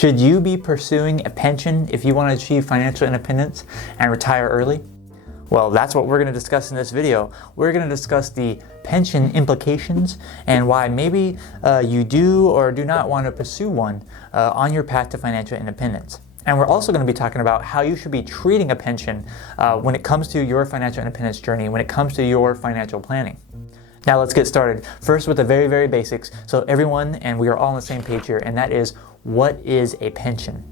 Should you be pursuing a pension if you want to achieve financial independence and retire early? Well, that's what we're going to discuss in this video. We're going to discuss the pension implications and why maybe you do or do not want to pursue one on your path to financial independence. And we're also going to be talking about how you should be treating a pension when it comes to your financial independence journey, when it comes to your financial planning. Now let's get started. First with the very basics, so everyone and we are all on the same page here, and that is, what is a pension?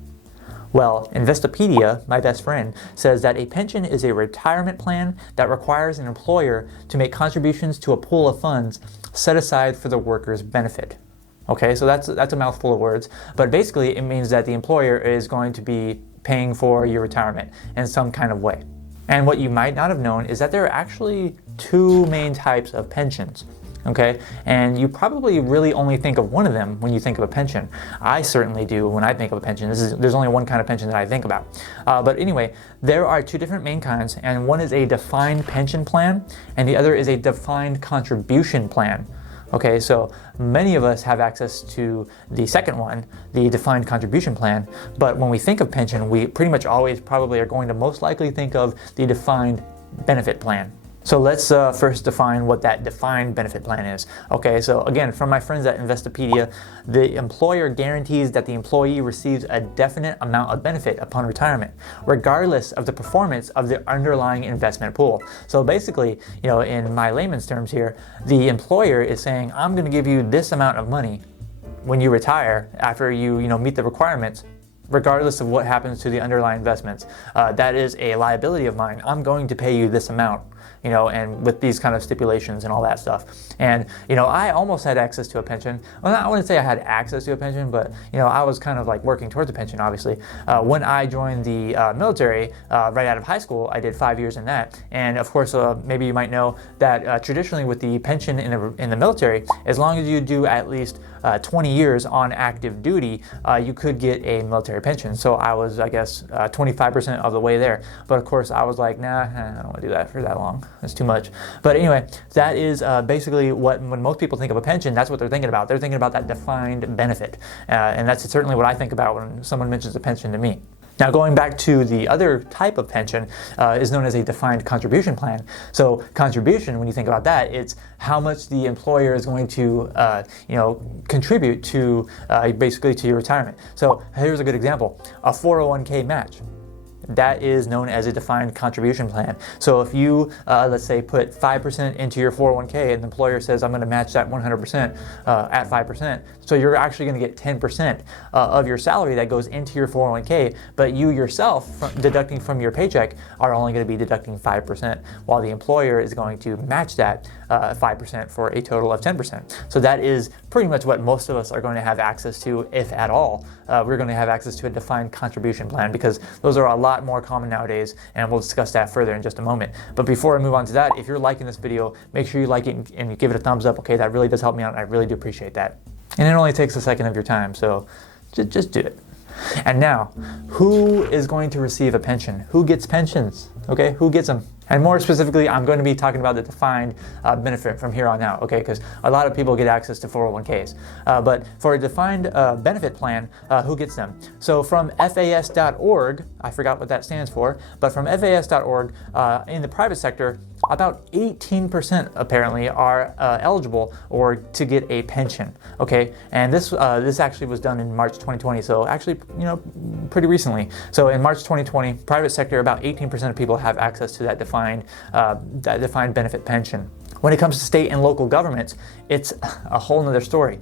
Well, Investopedia, my best friend, says that a pension is a retirement plan that requires an employer to make contributions to a pool of funds set aside for the worker's benefit. Okay, so that's a mouthful of words, but basically it means that the employer is going to be paying for your retirement in some kind of way. And what you might not have known is that there are actually two main types of pensions. Okay, and you probably really only think of one of them when you think of a pension. I certainly do when I think of a pension. There's only one kind of pension that I think about. But anyway, there are two different main kinds, and one is a defined pension plan, and the other is a defined contribution plan. Okay, so many of us have access to the second one, the defined contribution plan, but when we think of pension, we pretty much always probably are going to most likely think of the defined benefit plan. So let's first define what that defined benefit plan is. Okay, so again, from my friends at Investopedia, the employer guarantees that the employee receives a definite amount of benefit upon retirement, regardless of the performance of the underlying investment pool. So basically, in my layman's terms here, the employer is saying, I'm going to give you this amount of money when you retire after you meet the requirements, regardless of what happens to the underlying investments. That is a liability of mine. I'm going to pay you this amount. And with these kind of stipulations and all that stuff. And, I almost had access to a pension. Well, I wouldn't say I had access to a pension, but, I was kind of like working towards a pension, obviously. When I joined the military right out of high school, I did 5 years in that. And of course, maybe you might know that traditionally with the pension in the military, as long as you do at least 20 years on active duty, you could get a military pension. So I was, I guess, 25% of the way there. But of course, I was like, nah, I don't want to do that for that long. That's too much. But anyway, that is basically when most people think of a pension, that's what they're thinking about. They're thinking about that defined benefit. And that's certainly what I think about when someone mentions a pension to me. Now, going back to the other type of pension is known as a defined contribution plan. So contribution, when you think about that, it's how much the employer is going to contribute to basically to your retirement. So here's a good example, a 401k match. That is known as a defined contribution plan. So if you, let's say, put 5% into your 401k and the employer says, I'm going to match that 100% at 5%, so you're actually going to get 10% of your salary that goes into your 401k, but you yourself, deducting from your paycheck, are only going to be deducting 5%, while the employer is going to match that 5% for a total of 10%. So that is pretty much what most of us are going to have access to, if at all. We're going to have access to a defined contribution plan because those are a lot more common nowadays, and we'll discuss that further in just a moment. But before I move on to that, if you're liking this video, make sure you like it and you give it a thumbs up. Okay, that really does help me out, and I really do appreciate that. And it only takes a second of your time, so just do it. And now, who is going to receive a pension? Who gets pensions? Okay, who gets them? And more specifically, I'm going to be talking about the defined benefit from here on out, okay? Because a lot of people get access to 401ks. But for a defined benefit plan, who gets them? So from FAS.org, I forgot what that stands for, but from FAS.org, in the private sector, about 18% apparently are eligible or to get a pension, okay? And this actually was done in March 2020, so actually, pretty recently. So in March 2020, private sector, about 18% of people have access to that defined benefit pension. When it comes to state and local governments, it's a whole nother story.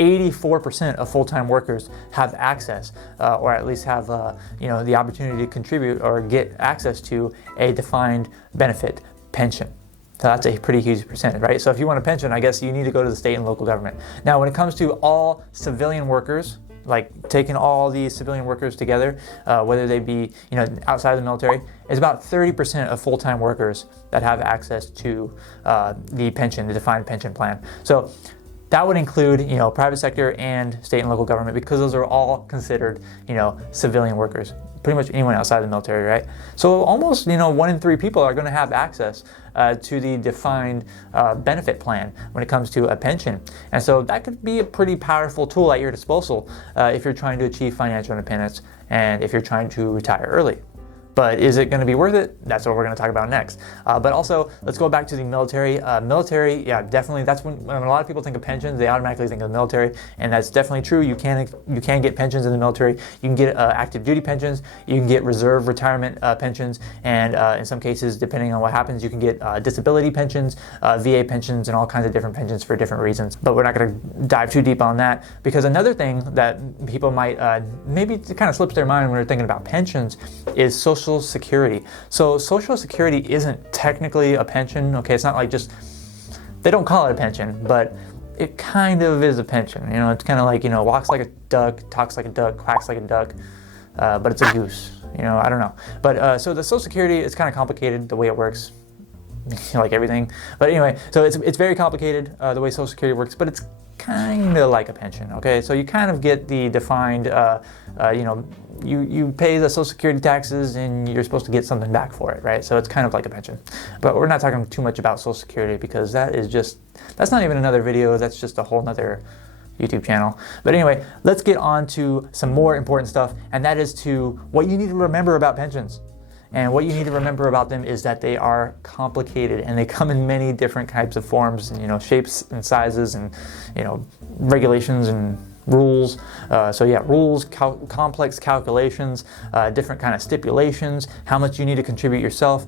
84% of full-time workers have access, or at least have the opportunity to contribute or get access to a defined benefit pension. So that's a pretty huge percentage, right? So if you want a pension, I guess you need to go to the state and local government. Now, when it comes to all civilian workers, like taking all these civilian workers together, whether they be outside of the military, is about 30% of full-time workers that have access to the pension, the defined pension plan. So That would include, private sector and state and local government, because those are all considered, civilian workers. Pretty much anyone outside the military, right? So almost, 1 in 3 people are going to have access to the defined benefit plan when it comes to a pension. And so that could be a pretty powerful tool at your disposal if you're trying to achieve financial independence and if you're trying to retire early. But is it going to be worth it? That's what we're going to talk about next. But also, let's go back to the military. Military, yeah, definitely. That's when a lot of people think of pensions, they automatically think of the military, and that's definitely true. You can get pensions in the military. You can get active duty pensions. You can get reserve retirement pensions, and in some cases, depending on what happens, you can get disability pensions, VA pensions, and all kinds of different pensions for different reasons. But we're not going to dive too deep on that, because another thing that people might maybe it kind of slips their mind when they're thinking about pensions is Social Security. So Social Security isn't technically a pension, okay? It's not like just, they don't call it a pension, but it kind of is a pension. It's kind of like, walks like a duck, talks like a duck, quacks like a duck, but it's a goose. I don't know. But so the Social Security is kind of complicated the way it works, like everything. But anyway, so it's very complicated the way Social Security works, but it's kind of like a pension, okay? So you kind of get the defined, you pay the Social Security taxes and you're supposed to get something back for it, right? So it's kind of like a pension. But we're not talking too much about Social Security, because that's not even another video, that's just a whole nother YouTube channel. But anyway, let's get on to some more important stuff, and that is to what you need to remember about pensions. And what you need to remember about them is that they are complicated, and they come in many different types of forms, and, shapes and sizes, and regulations and rules. Rules, complex calculations, different kind of stipulations, how much you need to contribute yourself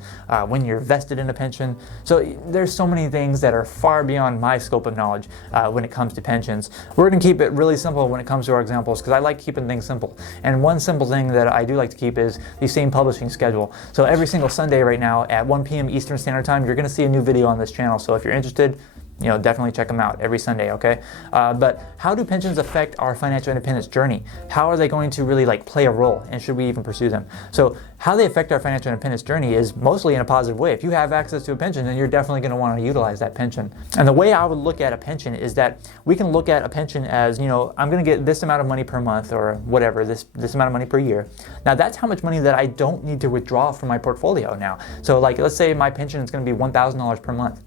when you're vested in a pension. So there's so many things that are far beyond my scope of knowledge when it comes to pensions. We're going to keep it really simple when it comes to our examples, because I like keeping things simple. And one simple thing that I do like to keep is the same publishing schedule. So every single Sunday right now at 1 p.m. Eastern Standard Time, you're going to see a new video on this channel. So if you're interested, definitely check them out every Sunday, okay? But how do pensions affect our financial independence journey? How are they going to really play a role, and should we even pursue them? So how they affect our financial independence journey is mostly in a positive way. If you have access to a pension, then you're definitely going to want to utilize that pension. And the way I would look at a pension is that we can look at a pension as, I'm going to get this amount of money per month, or whatever, this amount of money per year. Now that's how much money that I don't need to withdraw from my portfolio now. So let's say my pension is going to be $1,000 per month.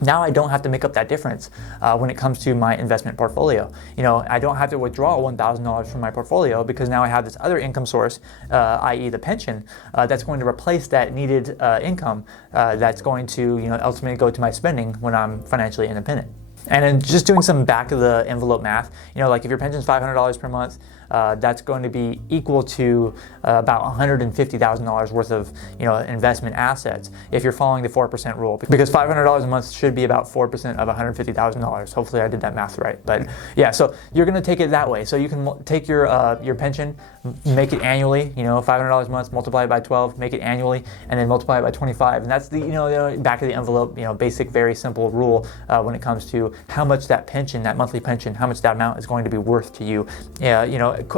Now I don't have to make up that difference when it comes to my investment portfolio. I don't have to withdraw $1,000 from my portfolio, because now I have this other income source, i.e. the pension, that's going to replace that needed income that's going to ultimately go to my spending when I'm financially independent. And then just doing some back of the envelope math, if your pension is $500 per month, that's going to be equal to about $150,000 worth of investment assets if you're following the 4% rule, because $500 a month should be about 4% of $150,000. Hopefully I did that math right. But yeah, so you're going to take it that way. So you can take your pension, make it annually, $500 a month, multiply it by 12, make it annually, and then multiply it by 25. And that's the back of the envelope, basic, very simple rule when it comes to how much that pension, that monthly pension, how much that amount is going to be worth to you,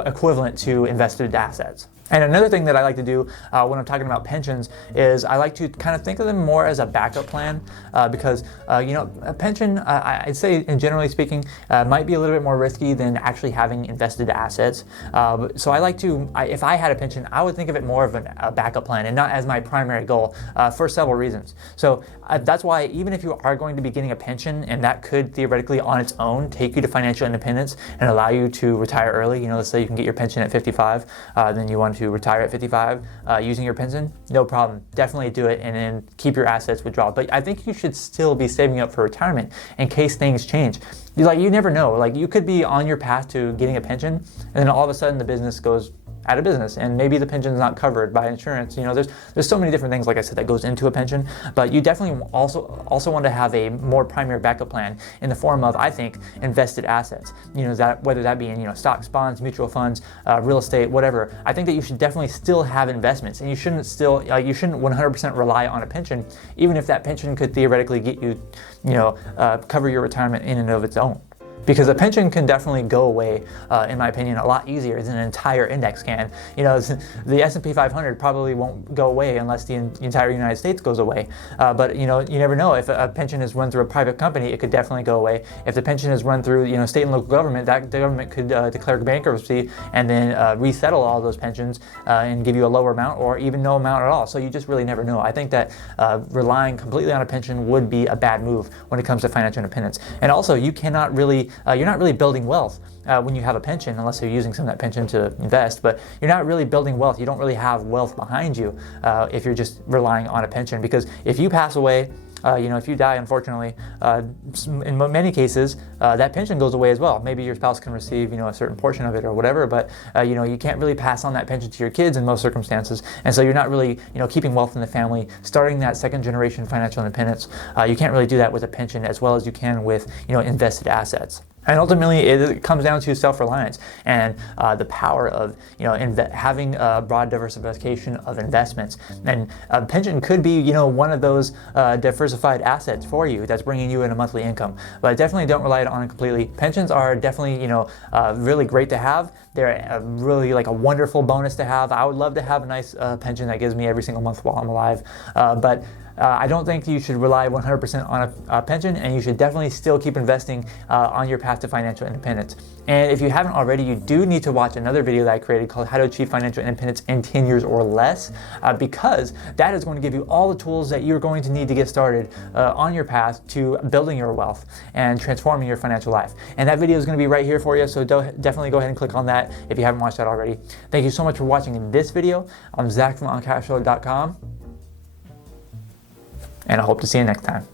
equivalent to invested assets. And another thing that I like to do when I'm talking about pensions is I like to kind of think of them more as a backup plan, because a pension, I'd say, and generally speaking, might be a little bit more risky than actually having invested assets. So I like to, if I had a pension, I would think of it more of a backup plan and not as my primary goal for several reasons. So that's why even if you are going to be getting a pension, and that could theoretically on its own take you to financial independence and allow you to retire early, let's say you can get your pension at 55, then you want to retire at 55 using your pension, no problem. Definitely do it, and then keep your assets withdrawn. But I think you should still be saving up for retirement in case things change. You never know. You could be on your path to getting a pension, and then all of a sudden the business goes out of business, and maybe the pension's not covered by insurance. There's so many different things, like I said, that goes into a pension. But you definitely also want to have a more primary backup plan in the form of, I think, invested assets. That whether that be in stocks, bonds, mutual funds, real estate, whatever. I think that you should definitely still have investments, and you shouldn't 100% rely on a pension, even if that pension could theoretically get you, cover your retirement in and of its own. Because a pension can definitely go away, in my opinion, a lot easier than an entire index can. You know, the S&P 500 probably won't go away unless the entire United States goes away. But you know, you never know. If a pension is run through a private company, it could definitely go away. If the pension is run through, you know, state and local government, that the government could declare bankruptcy and then resettle all those pensions and give you a lower amount or even no amount at all. So you just really never know. I think that relying completely on a pension would be a bad move when it comes to financial independence. And also, you cannot really you're not really building wealth when you have a pension, unless you're using some of that pension to invest, but you're not really building wealth. You don't really have wealth behind you if you're just relying on a pension, because if you pass away, you know, if you die, unfortunately, in many cases, that pension goes away as well. Maybe your spouse can receive, you know, a certain portion of it or whatever, but you know, you can't really pass on that pension to your kids in most circumstances, and so you're not really, you know, keeping wealth in the family, starting that second generation financial independence. You can't really do that with a pension as well as you can with, you know, invested assets. And ultimately, it comes down to self-reliance and the power of, you know, having a broad diversification of investments. And a pension could be, you know, one of those diversified assets for you that's bringing you in a monthly income. But definitely don't rely on it completely. Pensions are definitely, you know, really great to have. They're really like a wonderful bonus to have. I would love to have a nice pension that gives me every single month while I'm alive. But I don't think you should rely 100% on a pension, and you should definitely still keep investing on your path to financial independence. And if you haven't already, you do need to watch another video that I created called How to Achieve Financial Independence in 10 Years or Less, because that is going to give you all the tools that you're going to need to get started on your path to building your wealth and transforming your financial life. And that video is going to be right here for you, so definitely go ahead and click on that if you haven't watched that already. Thank you so much for watching this video. I'm Zach from OnCashflow.com. And I hope to see you next time.